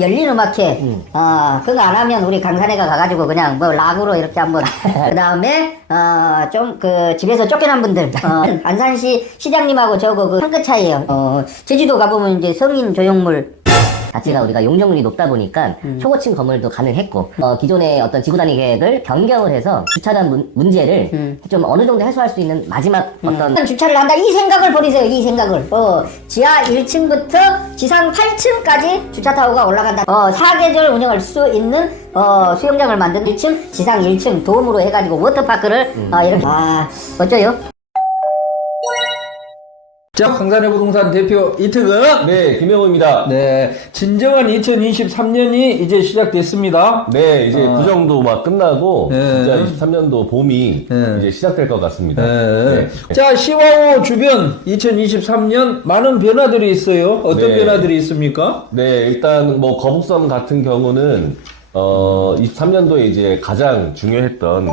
열린 음악회, 그거 안 하면 우리 강산에가 가가지고 그냥 뭐 락으로 이렇게 한번, 그 다음에, 좀 집에서 쫓겨난 분들, 안산시 시장님하고 저거 한 끗 차이에요. 제주도 가보면 이제 성인 조형물, 자체가 우리가 용적률이 높다 보니까 초고층 건물도 가능했고 기존의 어떤 지구 단위 계획을 변경을 해서 주차장 문제를 좀 어느 정도 해소할 수 있는 마지막 어떤 주차를 한다 이 생각을 버리세요. 이 생각을 지하 1층부터 지상 8층까지 주차타워가 올라간다. 사계절 운영할 수 있는 수영장을 만든 1층 지상 1층 도움으로 해가지고 워터파크를 이렇게 어쩌요? 자, 강산의 부동산 대표 이특은. 네, 김영호입니다. 네, 진정한 2023년이 이제 시작됐습니다. 네, 이제 부정도 막 끝나고 네. 진짜 23년도 봄이 네. 이제 시작될 것 같습니다. 네. 자, 시와호 주변 2023년 많은 변화들이 있어요. 어떤 네. 변화들이 있습니까? 네, 일단 뭐 거북섬 같은 경우는 23년도에 이제 가장 중요했던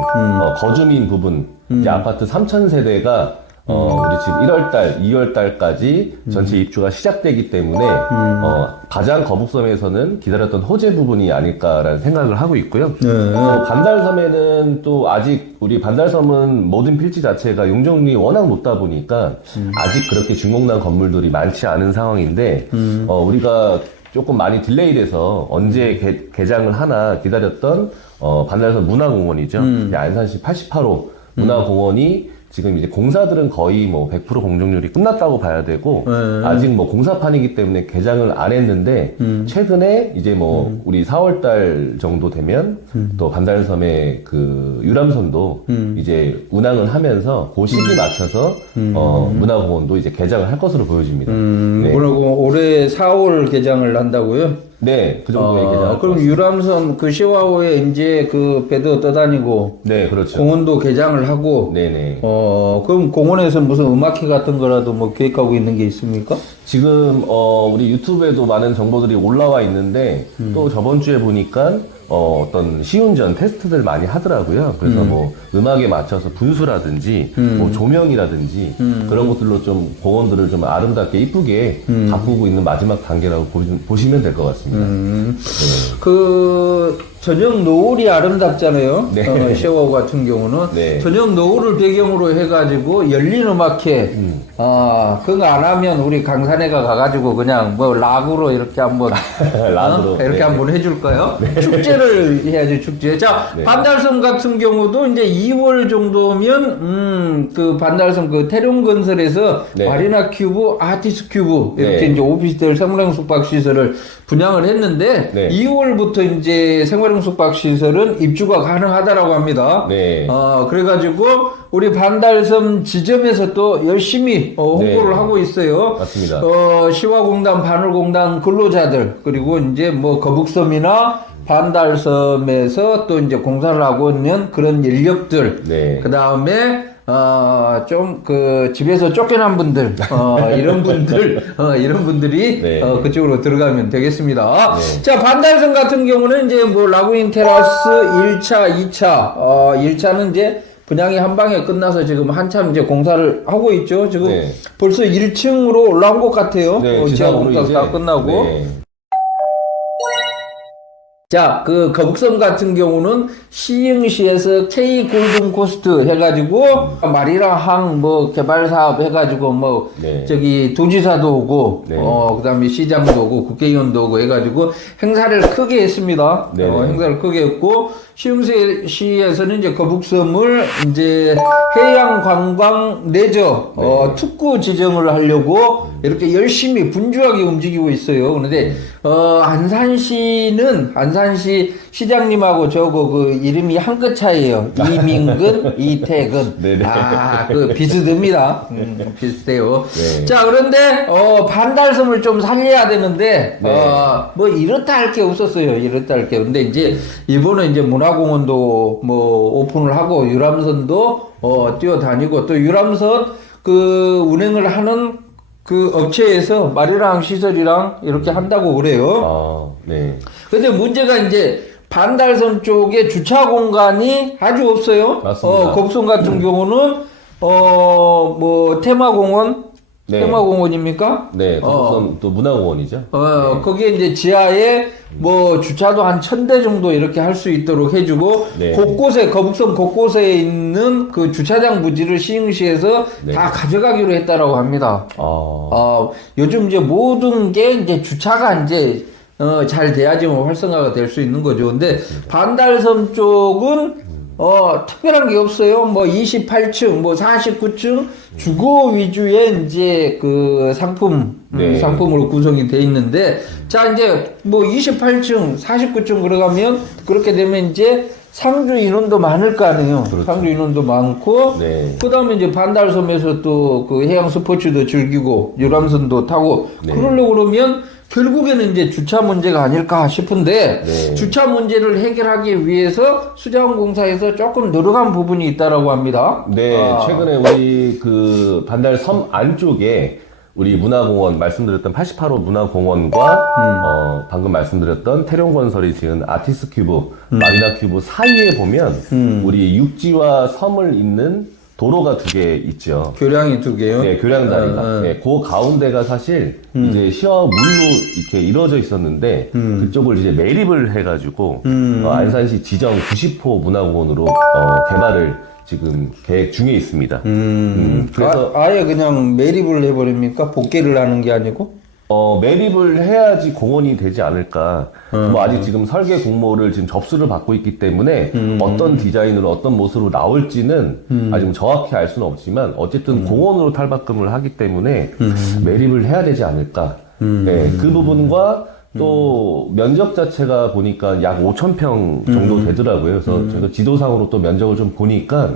거주민 부분, 이제 아파트 3,000세대가 우리 지금 1월달, 2월달까지 전체 입주가 시작되기 때문에 가장 거북섬에서는 기다렸던 호재 부분이 아닐까라는 생각을 하고 있고요. 반달섬에는 또 아직 우리 반달섬은 모든 필지 자체가 용적률이 워낙 높다 보니까 아직 그렇게 중공난 건물들이 많지 않은 상황인데 우리가 조금 많이 딜레이 돼서 언제 개장을 하나 기다렸던 반달섬 문화공원이죠. 안산시 88호 문화공원이 지금 이제 공사들은 거의 뭐 100% 공정률이 끝났다고 봐야 되고 아직 뭐 공사판이기 때문에 개장을 안 했는데 최근에 이제 뭐 우리 4월달 정도 되면 또 반달섬의 그 유람선도 이제 운항을 하면서 그 시기 맞춰서 문화공원도 이제 개장을 할 것으로 보여집니다. 네. 그리고 올해 4월 개장을 한다고요? 네, 그 정도의 개장. 그럼 유람선 그 시와호에 이제 그 배도 떠다니고 네, 그렇죠. 공원도 개장을 하고 네네. 그럼 공원에서 무슨 음악회 같은 거라도 뭐 계획하고 있는 게 있습니까? 지금 우리 유튜브에도 많은 정보들이 올라와 있는데 또 저번 주에 보니까 어떤 시운전 테스트들 많이 하더라고요. 그래서 뭐 음악에 맞춰서 분수라든지 뭐 조명이라든지 그런 것들로 좀 공원들을 좀 아름답게 이쁘게 가꾸고 있는 마지막 단계라고 보시면 될 것 같습니다. 네. 그 저녁 노을이 아름답잖아요. 네. 시와호 같은 경우는 네. 저녁 노을을 배경으로 해가지고 열린 음악회. 그거 안 하면 우리 강산에가 가가지고 그냥 뭐 락으로 이렇게 한번 락으로. 이렇게 네. 한번 해줄까요? 축제를 해야지 축제. 자, 네. 반달섬 같은 경우도 이제 2월 정도면 그 반달섬 그 태룡건설에서 네. 마리나 큐브, 아티스 큐브 이렇게 네. 이제 오피스텔 생활형 숙박 시설을 분양을 했는데 네. 2월부터 이제 생활형 숙박 시설은 입주가 가능하다라고 합니다. 네. 그래가지고 우리 반달섬 지점에서 또 열심히 홍보를 네. 하고 있어요. 맞습니다. 시화공단, 바늘공단 근로자들 그리고 이제 뭐 거북섬이나 반달섬에서 또 이제 공사를 하고 있는 그런 인력들. 네. 그 다음에 좀 집에서 쫓겨난 분들 이런 분들이 네. 그쪽으로 들어가면 되겠습니다. 네. 자, 반달섬 같은 경우는 이제 뭐 라구인 테라스 1차, 2차 1차는 이제 분양이 한 방에 끝나서 지금 한참 이제 공사를 하고 있죠. 지금 네. 벌써 1층으로 올라온 것 같아요. 네, 지하 지상으로 공사 이제. 다 끝나고. 네. 자, 그 거북섬 같은 경우는 시흥시에서 K 골든 코스트 해가지고 마리라 항 뭐 개발 사업 해가지고 뭐 네. 저기 도지사도 오고 네. 그다음에 시장도 오고 국회의원도 오고 해가지고 행사를 크게 했습니다. 네. 행사를 크게 했고 시흥시에서는 이제 거북섬을 이제 해양 관광 레저 특구 지정을 하려고 이렇게 열심히 분주하게 움직이고 있어요. 그런데 안산시 시장님하고 저거 그 이름이 한 끗 차이에요. 이민근, 이태근. 네네. 그 비슷합니다. 비슷해요. 네. 자, 그런데 반달섬을 좀 살려야 되는데 네. 뭐 이렇다 할 게 없었어요. 이렇다 할 게. 근데 이제 이번에 이제 문화공원도 뭐 오픈을 하고 유람선도 뛰어다니고 또 유람선 그 운행을 하는 그 업체에서 마리랑 시설이랑 이렇게 한다고 그래요. 네. 근데 문제가 이제 반달섬 쪽에 주차 공간이 아주 없어요. 맞습니다. 거북섬 같은 경우는 뭐 테마공원 네. 테마공원입니까? 네, 거북섬 또 문화공원이죠. 거기에 이제 지하에 뭐 주차도 한 1000대 정도 이렇게 할 수 있도록 해주고, 네. 곳곳에, 거북섬 곳곳에 있는 그 주차장 부지를 시흥시에서 네. 다 가져가기로 했다라고 합니다. 요즘 이제 모든 게 이제 주차가 이제, 잘 돼야지 뭐 활성화가 될 수 있는 거죠. 근데 반달섬 쪽은 특별한 게 없어요. 뭐 28층, 뭐 49층 주거 위주의 이제 그 상품으로 구성이 돼 있는데, 자, 이제 뭐 28층, 49층 들어가면 그렇게 되면 이제 상주 인원도 많을 거 아니에요. 그렇죠. 상주 인원도 많고, 네. 그 다음에 이제 반달섬에서 또 그 해양 스포츠도 즐기고, 유람선도 타고, 네. 그러려고 그러면 결국에는 이제 주차 문제가 아닐까 싶은데, 네. 주차 문제를 해결하기 위해서 수자원공사에서 조금 노력한 부분이 있다라고 합니다. 네, 최근에 우리 그 반달 섬 안쪽에 우리 문화공원 말씀드렸던 88호 문화공원과 방금 말씀드렸던 태룡건설이 지은 아티스 큐브, 마리나 큐브 사이에 보면 우리 육지와 섬을 잇는 도로가 2개 있죠. 교량이 2개요? 네, 교량다리가. 네, 그 가운데가 사실 이제 시와 물로 이렇게 이루어져 있었는데 그쪽을 이제 매립을 해가지고 안산시 지정 90호 문화공원으로 개발을 지금 계획 중에 있습니다. 그래서 아예 그냥 매립을 해버립니까? 복개를 하는 게 아니고? 매립을 해야지 공원이 되지 않을까. 뭐 아직 지금 설계 공모를 지금 접수를 받고 있기 때문에 어떤 디자인으로 어떤 모습으로 나올지는 아직 정확히 알 수는 없지만 어쨌든 공원으로 탈바꿈을 하기 때문에 매립을 해야 되지 않을까. 네, 그 부분과 또 면적 자체가 보니까 약 5,000평 정도 되더라고요. 그래서 제가 지도상으로 또 면적을 좀 보니까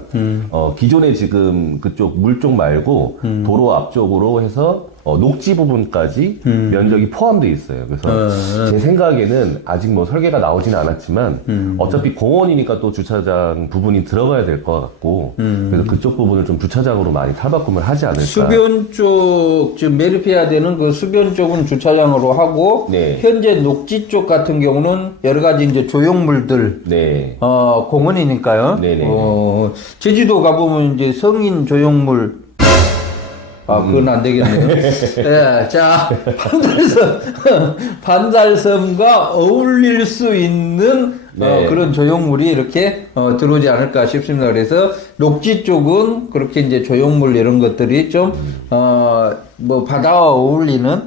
기존에 지금 그쪽 물 쪽 말고 도로 앞쪽으로 해서 녹지 부분까지 면적이 포함되어 있어요. 그래서 제 생각에는 아직 뭐 설계가 나오지는 않았지만 어차피 공원이니까 또 주차장 부분이 들어가야 될 것 같고 그래서 그쪽 부분을 좀 주차장으로 많이 탈바꿈을 하지 않을까. 수변 쪽, 지금 매립해야 되는 그 수변 쪽은 주차장으로 하고, 네. 현재 녹지 쪽 같은 경우는 여러 가지 이제 조형물들, 네. 공원이니까요. 네네. 제주도 가보면 이제 성인 조형물, 그건 안 되겠네요. 네, 자, 반달섬과 어울릴 수 있는 네. 그런 조형물이 이렇게 들어오지 않을까 싶습니다. 그래서 녹지 쪽은 그렇게 이제 조형물 이런 것들이 좀, 뭐 바다와 어울리는,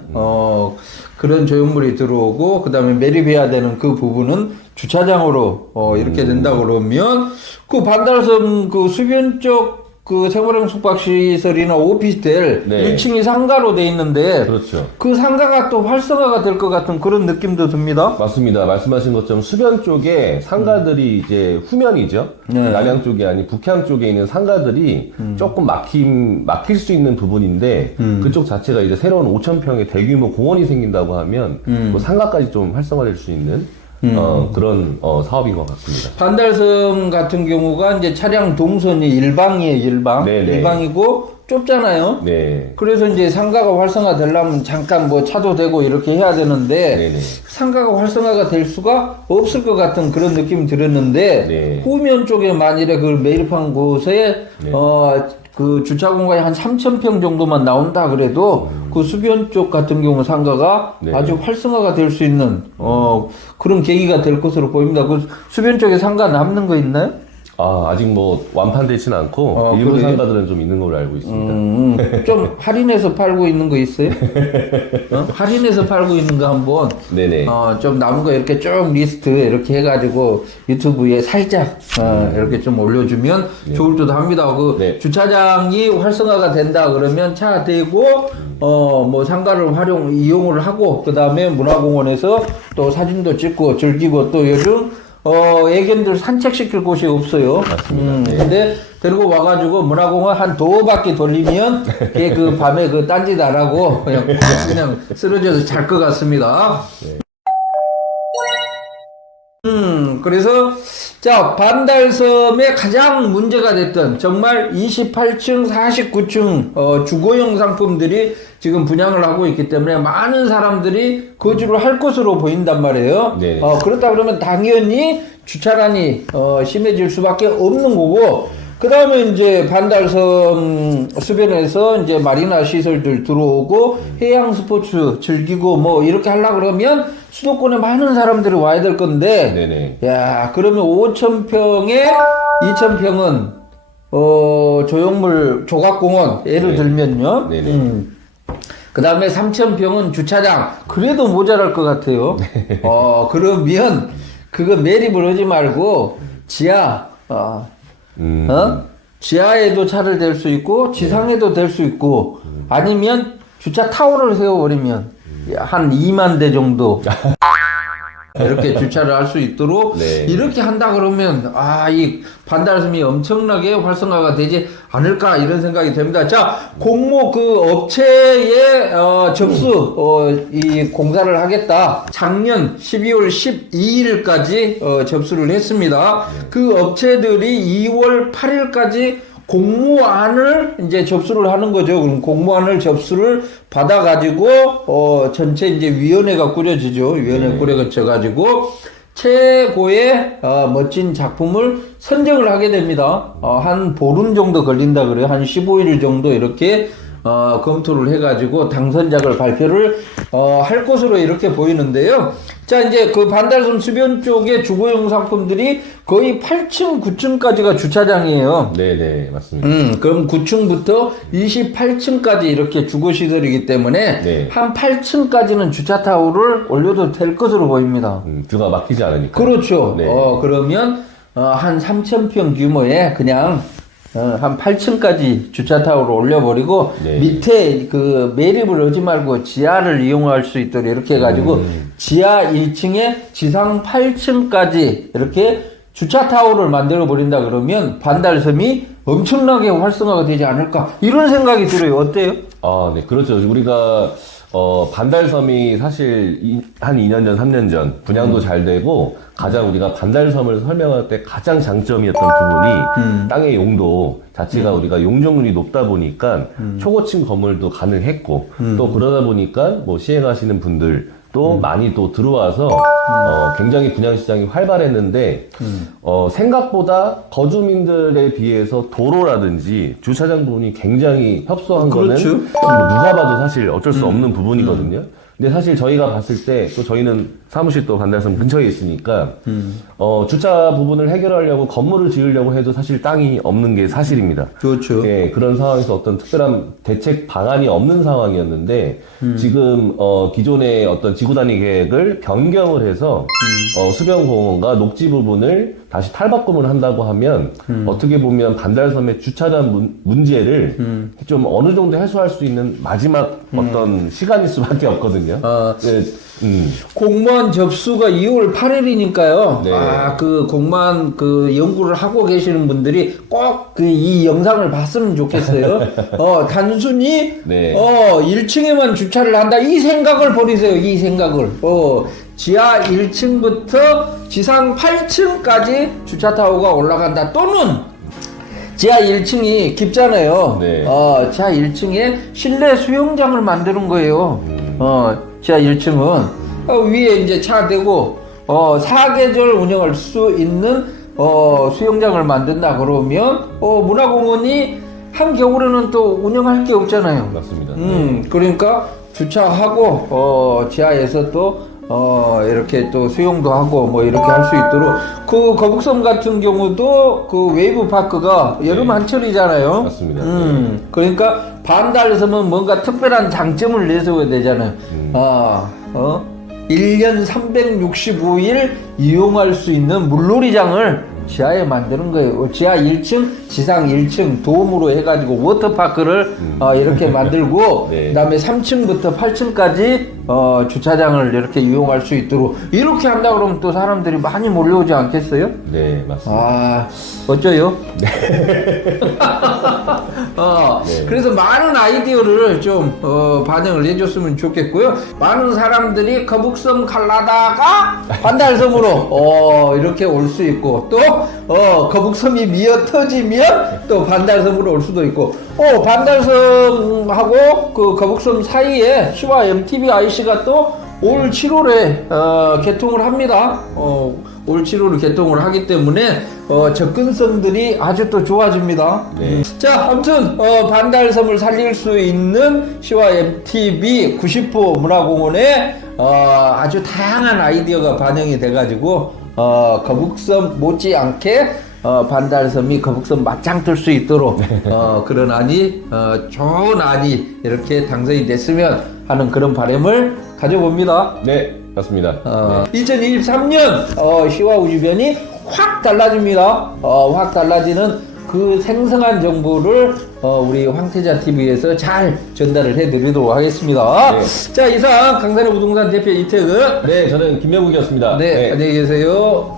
그런 조형물이 들어오고, 그 다음에 매립해야 되는 그 부분은 주차장으로, 이렇게 된다 그러면, 그 반달섬 그 수변 쪽 그 생활형 숙박시설이나 오피스텔 네. 1층이 상가로 돼 있는데 그렇죠. 그 상가가 또 활성화가 될 것 같은 그런 느낌도 듭니다. 맞습니다. 말씀하신 것처럼 수변 쪽에 상가들이 이제 후면이죠. 네. 남양 쪽이 아닌 북향 쪽에 있는 상가들이 조금 막힐 수 있는 부분인데 그쪽 자체가 이제 새로운 5,000평의 대규모 공원이 생긴다고 하면 또 상가까지 좀 활성화될 수 있는 그런 사업인 것 같습니다. 반달섬 같은 경우가 이제 차량 동선이 일방이에요, 일방. 네네. 일방이고 좁잖아요. 네. 그래서 이제 상가가 활성화 되려면 잠깐 뭐 차도 되고 이렇게 해야 되는데 네네. 상가가 활성화가 될 수가 없을 것 같은 그런 느낌이 들었는데 네. 후면 쪽에 만일에 그 매립한 곳에 네. 그 주차 공간이 한 3,000평 정도만 나온다 그래도 그 수변 쪽 같은 경우 상가가 네. 아주 활성화가 될 수 있는 그런 계기가 될 것으로 보입니다. 그 수변 쪽에 상가 남는 거 있나요? 아직 뭐 완판되진 않고 일부 그래요? 상가들은 좀 있는 걸로 알고 있습니다. 좀 할인해서 팔고 있는 거 있어요? 할인해서 팔고 있는 거 한번 네네. 좀 남은 거 이렇게 쭉 리스트 이렇게 해가지고 유튜브에 살짝 이렇게 좀 올려주면 좋을 듯 합니다. 그 네. 주차장이 활성화가 된다 그러면 차 대고 뭐 상가를 이용을 하고 그 다음에 문화공원에서 또 사진도 찍고 즐기고 또 요즘 애견들 산책시킬 곳이 없어요. 맞습니다. 네. 근데 데리고 와가지고 문화공원 한 두 바퀴 돌리면 걔 그 밤에 그 딴짓 안 하고 그냥 쓰러져서 잘 것 같습니다. 네. 그래서 자 반달섬에 가장 문제가 됐던 정말 28층, 49층 주거용 상품들이 지금 분양을 하고 있기 때문에 많은 사람들이 거주를 할 것으로 보인단 말이에요. 네. 그렇다 그러면 당연히 주차난이 심해질 수밖에 없는 거고 그 다음에 이제 반달섬 수변에서 이제 마리나 시설들 들어오고 해양 스포츠 즐기고 뭐 이렇게 하려 그러면 수도권에 많은 사람들이 와야 될 건데, 네네. 야, 그러면 5,000평에 2,000평은 조형물 조각공원 예를 네. 들면요. 네네. 그 다음에 3,000평은 주차장. 그래도 모자랄 것 같아요. 그러면 그거 매립을 하지 말고 지하, 지하에도 차를 댈 수 있고 지상에도 댈 수 있고 아니면 주차 타워를 세워버리면 한 2만 대 정도 이렇게 주차를 할 수 있도록 네. 이렇게 한다 그러면 이 반달섬이 엄청나게 활성화가 되지 않을까 이런 생각이 듭니다. 자, 공모 그 업체에 접수 이 공사를 하겠다. 작년 12월 12일까지 접수를 했습니다. 그 업체들이 2월 8일까지 공모안을 이제 접수를 하는 거죠. 그럼 공모안을 접수를 받아가지고, 전체 이제 위원회가 꾸려지죠. 위원회 꾸려져가지고, 최고의, 멋진 작품을 선정을 하게 됩니다. 한 보름 정도 걸린다 그래요. 한 15일 정도 이렇게, 검토를 해가지고 당선작을 발표를, 할 것으로 이렇게 보이는데요. 자, 이제 그 반달섬 주변 쪽에 주거용 상품들이 거의 8층, 9층까지가 주차장이에요. 네네, 맞습니다. 그럼 9층부터 28층까지 이렇게 주거시설이기 때문에 네. 한 8층까지는 주차타워를 올려도 될 것으로 보입니다. 뷰가 막히지 않으니까. 그렇죠. 네. 그러면 한 3,000평 규모의 그냥 한 8층까지 주차타워를 올려버리고 네. 밑에 그 매립을 하지 말고 지하를 이용할 수 있도록 이렇게 해가지고 지하 1층에 지상 8층까지 이렇게 주차타워를 만들어 버린다 그러면 반달섬이 엄청나게 활성화가 되지 않을까 이런 생각이 들어요. 어때요? 네, 그렇죠. 우리가 반달섬이 사실 한 2년 전, 3년 전 분양도 잘 되고 가장 우리가 반달섬을 설명할 때 가장 장점이었던 부분이 땅의 용도 자체가 우리가 용적률이 높다 보니까 초고층 건물도 가능했고 또 그러다 보니까 뭐 시행하시는 분들 또 많이 또 들어와서 굉장히 분양시장이 활발했는데 생각보다 거주민들에 비해서 도로라든지 주차장 부분이 굉장히 협소한 그렇죠. 거는 뭐 누가 봐도 사실 어쩔 수 없는 부분이거든요. 근데 사실 저희가 봤을 때 또 저희는 사무실 또 반달섬 근처에 있으니까 주차 부분을 해결하려고 건물을 지으려고 해도 사실 땅이 없는 게 사실입니다. 그렇죠. 예, 그런 상황에서 어떤 특별한 대책 방안이 없는 상황이었는데 지금 기존의 어떤 지구 단위 계획을 변경을 해서 수변공원과 녹지 부분을 다시 탈바꿈을 한다고 하면 어떻게 보면 반달섬의 주차장 문제를 좀 어느 정도 해소할 수 있는 마지막 어떤 시간일 수밖에 없거든요. 네, 공무원 접수가 2월 8일이니까요. 네. 그 공무원 그 연구를 하고 계시는 분들이 꼭 이 영상을 봤으면 좋겠어요. 단순히 네. 1층에만 주차를 한다 이 생각을 버리세요. 이 생각을. 지하 1층부터 지상 8층까지 주차 타워가 올라간다. 또는 지하 1층이 깊잖아요. 네. 지하 1층에 실내 수영장을 만드는 거예요. 지하 1층은 위에 이제 차 대고 사계절 운영할 수 있는 수영장을 만든다 그러면 문화공원이 한겨울에는 또 운영할 게 없잖아요. 맞습니다. 그러니까 주차하고 지하에서 또 이렇게 또 수영도 하고 뭐 이렇게 할 수 있도록 그 거북섬 같은 경우도 그 웨이브 파크가 여름 네. 한철이잖아요. 맞습니다. 그러니까 반달섬은 뭔가 특별한 장점을 내세워야 되잖아요. 1년 365일 이용할 수 있는 물놀이장을 지하에 만드는 거예요. 지하 1층, 지상 1층 도움으로 해가지고 워터파크를 이렇게 만들고 네. 그다음에 3층부터 8층까지 주차장을 이렇게 이용할 수 있도록 이렇게 한다 그러면 또 사람들이 많이 몰려오지 않겠어요? 네, 맞습니다. 어쩌요? 네. 그래서 많은 아이디어를 좀 반영을 해줬으면 좋겠고요. 많은 사람들이 거북섬 갈라다가 반달섬으로 이렇게 올 수 있고 또 거북섬이 미어 터지면 또 반달섬으로 올 수도 있고 반달섬하고 그 거북섬 사이에 시와 MTV IC가 또 올 7월에 개통을 합니다. 올 7월에 개통을 하기 때문에 접근성들이 아주 또 좋아집니다. 네. 자, 아무튼 반달섬을 살릴 수 있는 시와 MTB 90호 문화공원에 아주 다양한 아이디어가 반영이 돼가지고 거북섬 못지않게 반달섬이 거북섬 맞짱 뜰 수 있도록 그런 안이 좋은 안이 이렇게 당선이 됐으면 하는 그런 바람을 가져봅니다. 네, 맞습니다. 2023년 시와 우주변이 확 달라집니다. 확 달라지는 그 생생한 정보를 우리 황태자 TV에서 잘 전달을 해드리도록 하겠습니다. 네. 자, 이상 강산의 부동산 대표 이태근. 네, 저는 김명국이었습니다. 네, 안녕히 계세요.